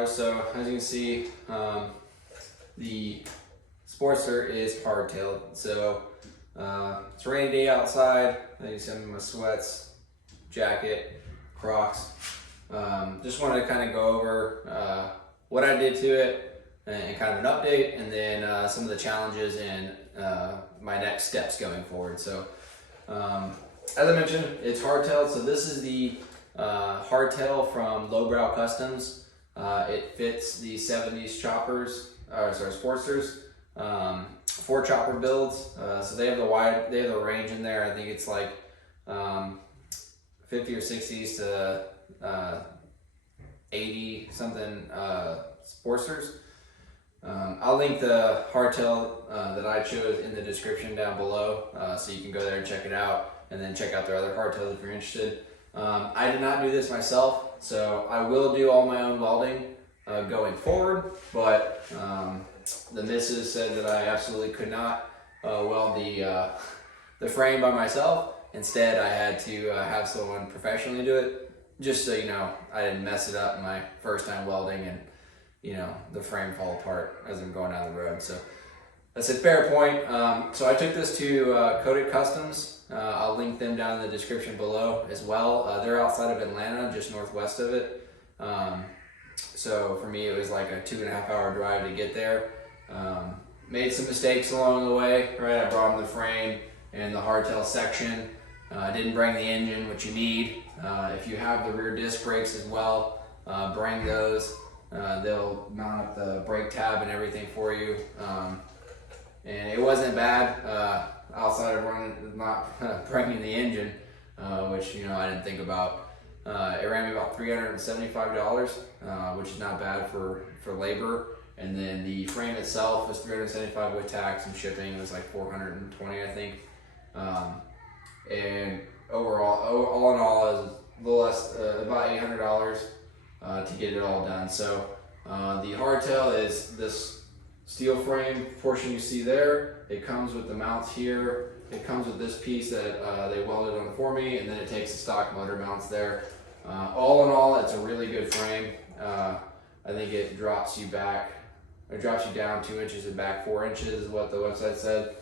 cars. So as you can see, the Sportster is hardtailed. So it's a rainy day outside. You see I'm in my sweats, jacket, Crocs. Just wanted to kind of go over what I did to it and kind of an update, and then some of the challenges and my next steps going forward. So as I mentioned, it's hardtailed. So this is the hardtail from Lowbrow Customs. It fits the 70s choppers, Sportsters. 4 chopper builds. So they have the range in there. I think it's like 50 or 60s to 80 something Sportsters. I'll link the hardtail that I chose in the description down below, so you can go there and check it out, and then check out their other hardtails if you're interested. I did not do this myself, so I will do all my own welding going forward, but the missus said that I absolutely could not weld the frame by myself. Instead, I had to have someone professionally do it, just so you know I didn't mess it up my first time welding and the frame fall apart as I'm going down the road. So that's a fair point. So I took this to Coated Customs. I'll link them down in the description below as well. They're outside of Atlanta, just northwest of it. So for me, it was like a 2.5 hour drive to get there. Made some mistakes along the way, right? I brought in the frame and the hardtail section. I didn't bring the engine, which you need. If you have the rear disc brakes as well, bring those. They'll mount up the brake tab and everything for you. And it wasn't bad outside of not bringing the engine, which I didn't think about. It ran me about $375, which is not bad for labor. And then the frame itself was $375 with tax and shipping. It was like $420, I think. And overall, all in all, it was a little less, about $800 to get it all done. So the hardtail is this steel frame portion you see there. It comes with the mounts here. It comes with this piece that they welded on for me, and then it takes the stock motor mounts there. All in all, it's a really good frame. I think it drops you back. It drops you down 2 inches and back 4 inches is what the website said.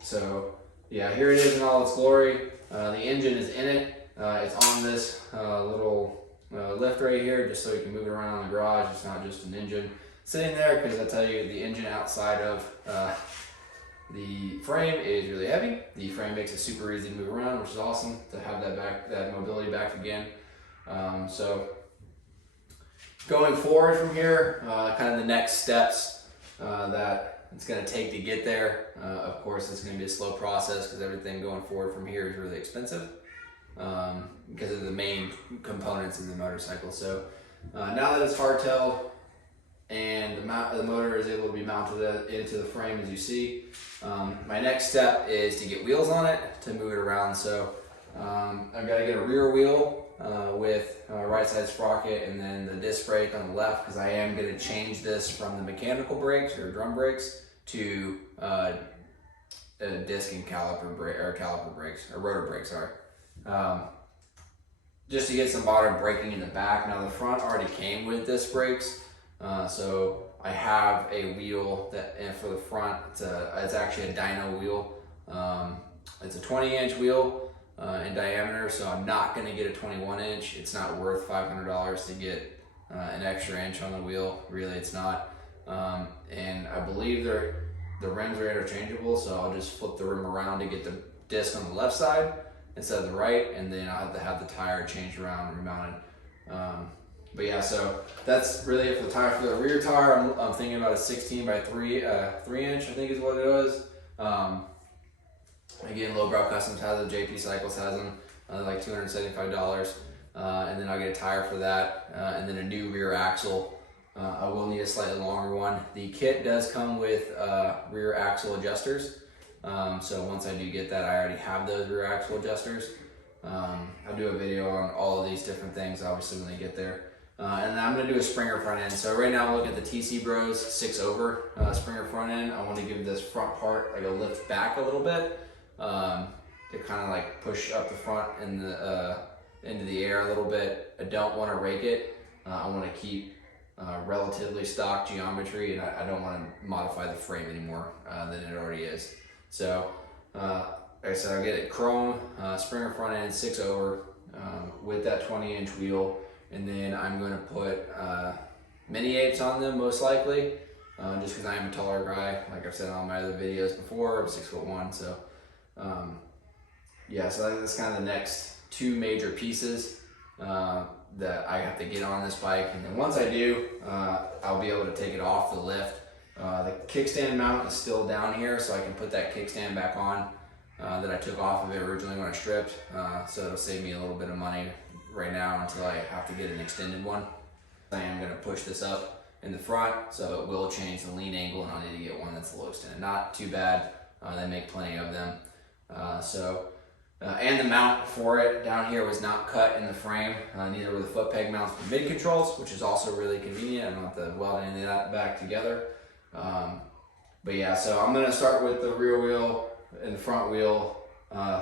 So yeah, here it is in all its glory. The engine is in it. It's on this little lift right here, just so you can move it around in the garage. It's not just an engine sitting there, because I tell you, the engine outside of the frame is really heavy. The frame makes it super easy to move around, which is awesome to have that mobility back again. So going forward from here, kind of the next steps that it's going to take to get there. Of course, it's going to be a slow process, because everything going forward from here is really expensive because of the main components of the motorcycle. So now that it's hardtailed and the motor is able to be mounted into the frame, as you see, my next step is to get wheels on it to move it around. So I've got to get a rear wheel with right side sprocket, and then the disc brake on the left, because I am going to change this from the mechanical brakes or drum brakes to disc and caliper brakes, or rotor brakes, sorry. Just to get some modern braking in the back. Now the front already came with disc brakes, so I have a wheel and for the front, it's actually a dyno wheel. It's a 20-inch wheel in diameter, so I'm not going to get a 21-inch. It's not worth $500 to get an extra inch on the wheel. Really, it's not. And I believe the rims are interchangeable, so I'll just flip the rim around to get the disc on the left side instead of the right, and then I'll have to have the tire changed around and remounted. But yeah, so that's really it for the tire. For the rear tire, I'm thinking about a 16 by 3 inch, I think is what it was. Again, Lowbrow Customs has them, JP Cycles has them, like $275. And then I'll get a tire for that, and then a new rear axle. I will need a slightly longer one. The kit does come with rear axle adjusters. So once I do get that, I already have those rear axle adjusters. I'll do a video on all of these different things, obviously, when they get there. And then I'm going to do a Springer front end. So right now I'm looking at the TC Bros 6 over Springer front end. I want to give this front part like a lift back a little bit to kind of like push up the front and into the air a little bit. I don't want to rake it. I want to keep relatively stock geometry, and I don't want to modify the frame anymore than it already is. So like I said, I'll get it chrome, Springer front end, 6/0 with that 20-inch wheel, and then I'm going to put mini apes on them most likely, just because I am a taller guy. Like I've said on my other videos before, I'm 6'1", so yeah, so that's kind of the next two major pieces that I have to get on this bike. And then once I do, I'll be able to take it off the lift. The kickstand mount is still down here, so I can put that kickstand back on that I took off of it originally when I stripped. So it'll save me a little bit of money right now until I have to get an extended one. I am going to push this up in the front, so it will change the lean angle, and I'll need to get one that's a little extended. Not too bad. They make plenty of them. And the mount for it down here was not cut in the frame. Neither were the foot peg mounts for mid controls, which is also really convenient. I don't have to weld any of that back together. But yeah, so I'm gonna start with the rear wheel and the front wheel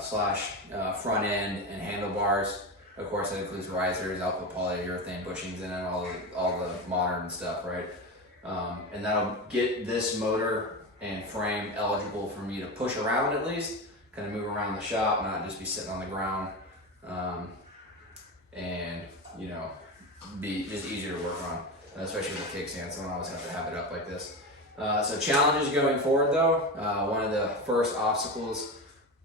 slash front end and handlebars. Of course, that includes risers. I'll put polyurethane bushings in it, all the modern stuff, right? And that'll get this motor and frame eligible for me to push around at least. Kind of move around the shop, not just be sitting on the ground, and you know, be just easier to work on, especially with the kickstand. So I don't always have to have it up like this. So challenges going forward though, one of the first obstacles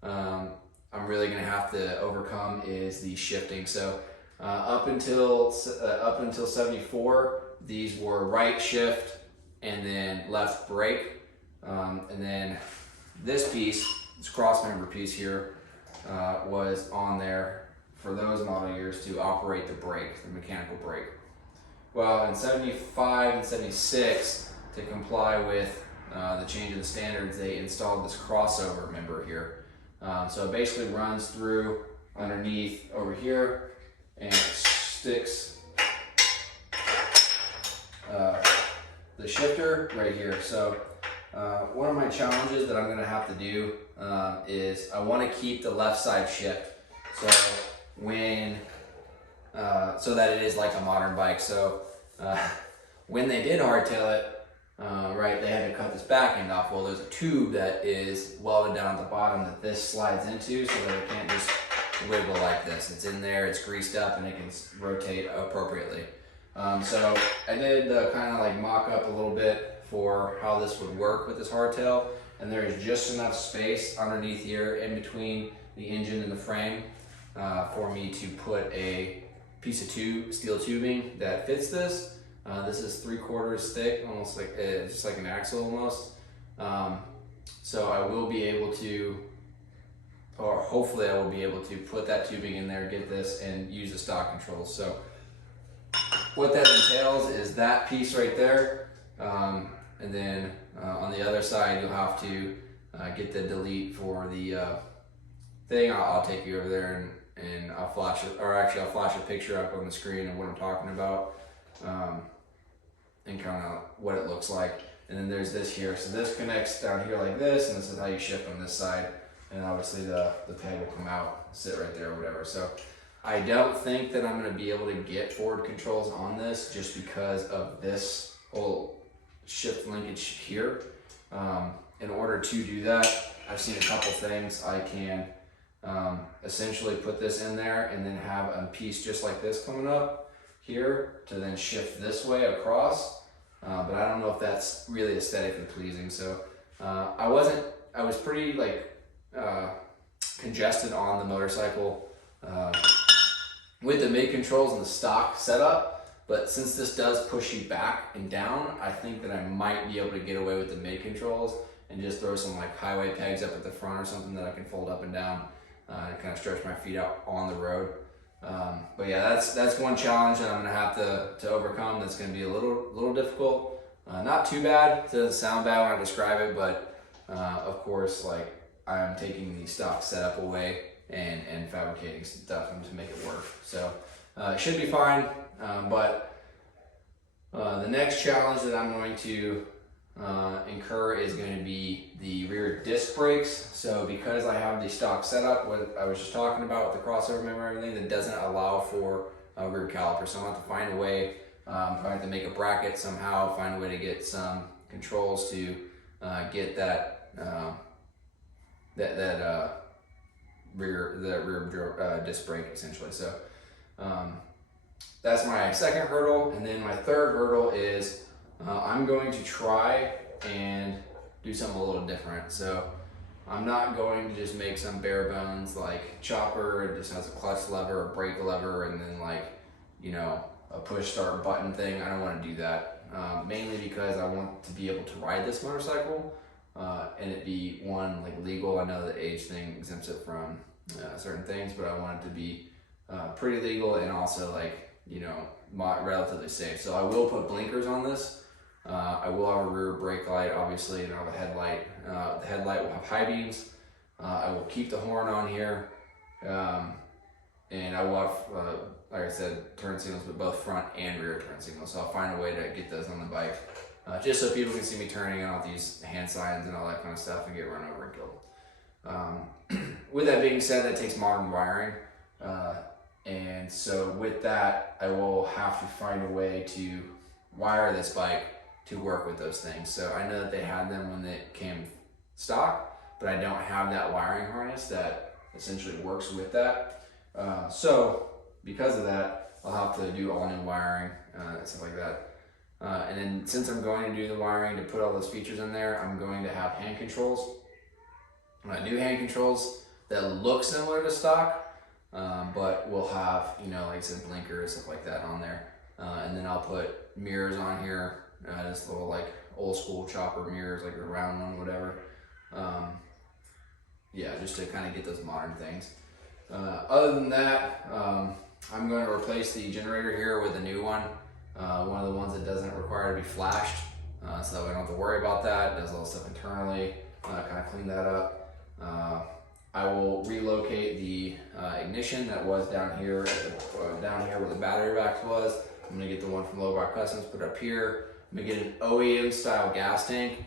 I'm really going to have to overcome is the shifting. So up until 74, these were right shift and then left brake, and then this piece. This cross member piece here was on there for those model years to operate the brake, the mechanical brake. Well, in 75 and 76, to comply with the change in the standards, they installed this crossover member here. So it basically runs through underneath over here and sticks the shifter right here. So one of my challenges that I'm going to have to do is I want to keep the left side shift, so so that it is like a modern bike. So when they did hardtail it, right, they had to cut this back end off. Well, there's a tube that is welded down at the bottom that this slides into, so that it can't just wiggle like this. It's in there, it's greased up, and it can rotate appropriately. So I did kind of like mock up a little bit for how this would work with this hardtail, and there is just enough space underneath here in between the engine and the frame for me to put a piece of steel tubing that fits this. This is 3/4 thick, almost like just like an axle almost. So I will be able to, or hopefully I will be able to put that tubing in there, get this, and use the stock controls. So what that entails is that piece right there, and then on the other side you'll have to get the delete for the thing. I'll take you over there and I'll flash it, or actually I'll flash a picture up on the screen of what I'm talking about, and kind of what it looks like. And then there's this here, so this connects down here like this, and this is how you shift on this side, and obviously the peg will come out, sit right there or whatever. So I don't think that I'm going to be able to get forward controls on this just because of this whole shift linkage here. In order to do that, I've seen a couple things. I can essentially put this in there and then have a piece just like this coming up here to then shift this way across, but I don't know if that's really aesthetically pleasing. So I was pretty like congested on the motorcycle with the mid controls and the stock setup. But since this does push you back and down, I think that I might be able to get away with the mid controls and just throw some like highway pegs up at the front or something that I can fold up and down and kind of stretch my feet out on the road. But yeah, that's one challenge that I'm gonna have to overcome. That's gonna be a little difficult. Not too bad. It doesn't sound bad when I describe it, but of course, like I'm taking the stock setup away and fabricating stuff to make it work. So it should be fine. But the next challenge that I'm going to incur is going to be the rear disc brakes. So because I have the stock setup, what I was just talking about with the crossover member and everything, that doesn't allow for a rear caliper. So I'm going to have to find a way I have to make a bracket somehow, find a way to get some controls to get that rear disc brake essentially. So that's my second hurdle, and then my third hurdle is I'm going to try and do something a little different. So I'm not going to just make some bare bones like chopper. It just has a clutch lever, a brake lever, and then like, you know, a push start button thing. I don't want to do that, mainly because I want to be able to ride this motorcycle and it be one, like legal. I know the age thing exempts it from certain things, but I want it to be pretty legal and also like, you know, relatively safe. So I will put blinkers on this. I will have a rear brake light, obviously, and I'll have a headlight. The headlight will have high beams. I will keep the horn on here, and I will have, like I said, turn signals, but both front and rear turn signals. So I'll find a way to get those on the bike, just so people can see me turning. I don't have to use hand signs and all that kind of stuff and get run over and killed. With that being said, that takes modern wiring, and so with that, I will have to find a way to wire this bike to work with those things. So I know that they had them when they came stock, but I don't have that wiring harness that essentially works with that. So because of that, I'll have to do all new wiring and stuff like that. And then since I'm going to do the wiring to put all those features in there, I'm going to have hand controls. New hand controls that look similar to stock, but will have, you know, like I said, blinkers, stuff like that on there. And then I'll put mirrors on here, just little like old school chopper mirrors, like a round one, whatever. Yeah, just to kind of get those modern things. Other than that, I'm going to replace the generator here with a new one. One of the ones that doesn't require to be flashed, so that we don't have to worry about that. It does all the stuff internally, kind of clean that up. I will relocate the ignition that was down here where the battery box was. I'm gonna get the one from Low Bar Customs put up here. I'm gonna get an OEM style gas tank.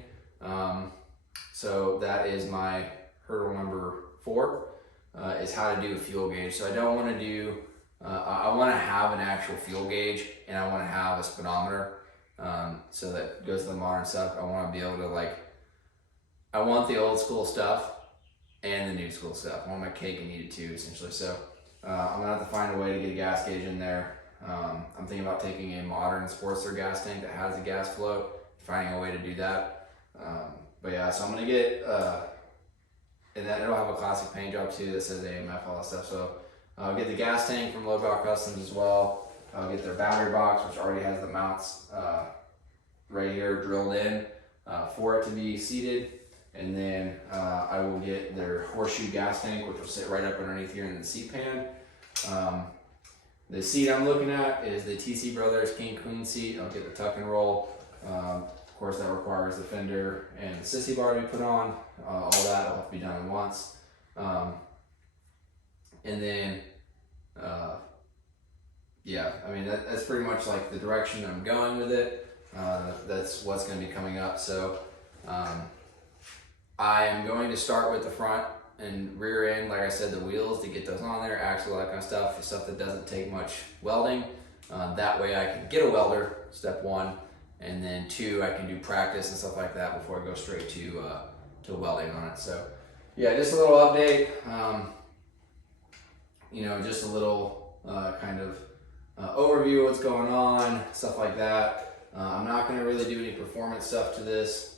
So that is my hurdle number 4, is how to do a fuel gauge. So I don't want to do, I want to have an actual fuel gauge, and I want to have a speedometer. So that goes to the modern stuff. I want to be able to like, I want the old school stuff and the new school stuff. I want my cake and eat it too, essentially. So I'm gonna have to find a way to get a gas gauge in there. I'm thinking about taking a modern Sportster gas tank that has a gas flow, finding a way to do that. But yeah, so I'm gonna get, and then it'll have a classic paint job too that says AMF, all that stuff. So I'll get the gas tank from Low Bar Customs as well. I'll get their battery box, which already has the mounts right here drilled in for it to be seated. And then I will get their horseshoe gas tank, which will sit right up underneath here in the seat pan. The seat I'm looking at is the TC Brothers King Queen seat. I'll get the tuck and roll. Of course, that requires the fender and the sissy bar to be put on. All that will have to be done at once. And then, yeah, I mean, that's pretty much like the direction I'm going with it. That's what's going to be coming up. So I am going to start with the front and rear end, like I said, the wheels to get those on there, axle, that kind of stuff that doesn't take much welding. That way I can get a welder, step 1, and then 2, I can do practice and stuff like that before I go straight to welding on it. So yeah, just a little update, you know, just a little kind of overview of what's going on, stuff like that. I'm not going to really do any performance stuff to this.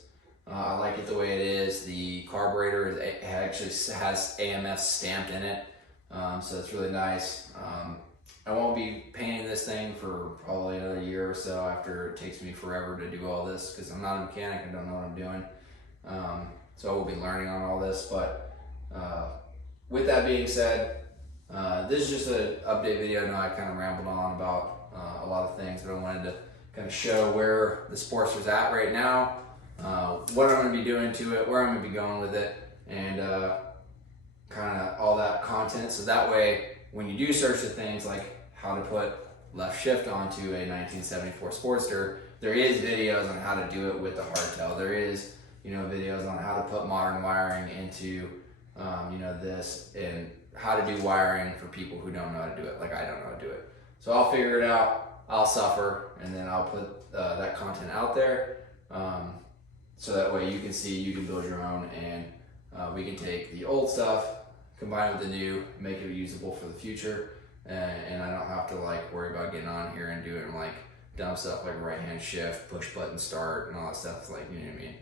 I like it the way it is. The carburetor actually has AMS stamped in it, so it's really nice. I won't be painting this thing for probably another year or so after it takes me forever to do all this, because I'm not a mechanic, I don't know what I'm doing. So I will be learning on all this, but with that being said, this is just an update video. I know I kind of rambled on about a lot of things, but I wanted to kind of show where the Sportster's at right now. What I'm going to be doing to it, where I'm going to be going with it, and kind of all that content. So that way, when you do search for things like how to put left shift onto a 1974 Sportster, there is videos on how to do it with the hardtail. There is, you know, videos on how to put modern wiring into, you know, this, and how to do wiring for people who don't know how to do it, like I don't know how to do it. So I'll figure it out. I'll suffer, and then I'll put that content out there, so that way you can see, you can build your own, and we can take the old stuff, combine it with the new, make it usable for the future, and I don't have to like worry about getting on here and doing like dumb stuff like right hand shift, push button start, and all that stuff. It's like, you know what I mean.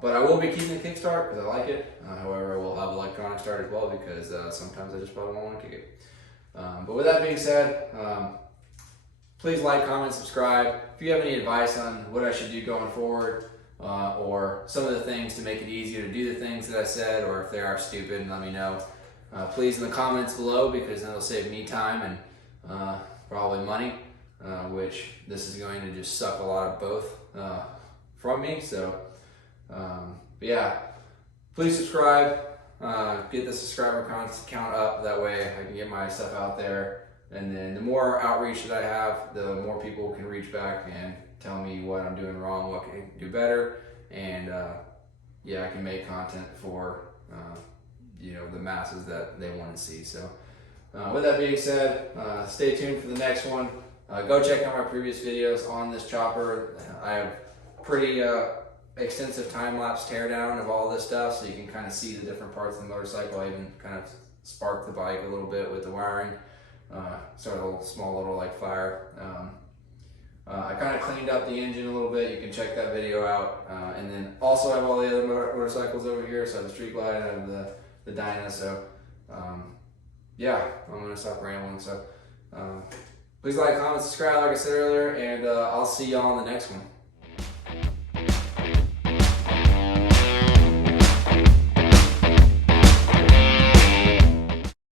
But I will be keeping the kickstart because I like it. However, I will have electronic start as well because sometimes I just probably won't want to kick it. But with that being said, please like, comment, subscribe. If you have any advice on what I should do going forward, or some of the things to make it easier to do the things that I said, or if they are stupid, let me know. Please in the comments below, because then it'll save me time and probably money, which this is going to just suck a lot of both from me. So, but yeah, please subscribe. Get the subscriber count up. That way I can get my stuff out there. And then the more outreach that I have, the more people can reach back and tell me what I'm doing wrong, what can I do better. And yeah, I can make content for you know, the masses that they want to see. So with that being said, stay tuned for the next one. Go check out my previous videos on this chopper. I have pretty extensive time-lapse teardown of all this stuff, so you can kind of see the different parts of the motorcycle. I even kind of sparked the bike a little bit with the wiring. Started a small little like fire. I kind of cleaned up the engine a little bit. You can check that video out. And then also I have all the other motorcycles over here. So I have the Street Glide, I have the Dyna. So yeah, I'm gonna stop rambling. So please like, comment, subscribe, like I said earlier, and I'll see y'all on the next one.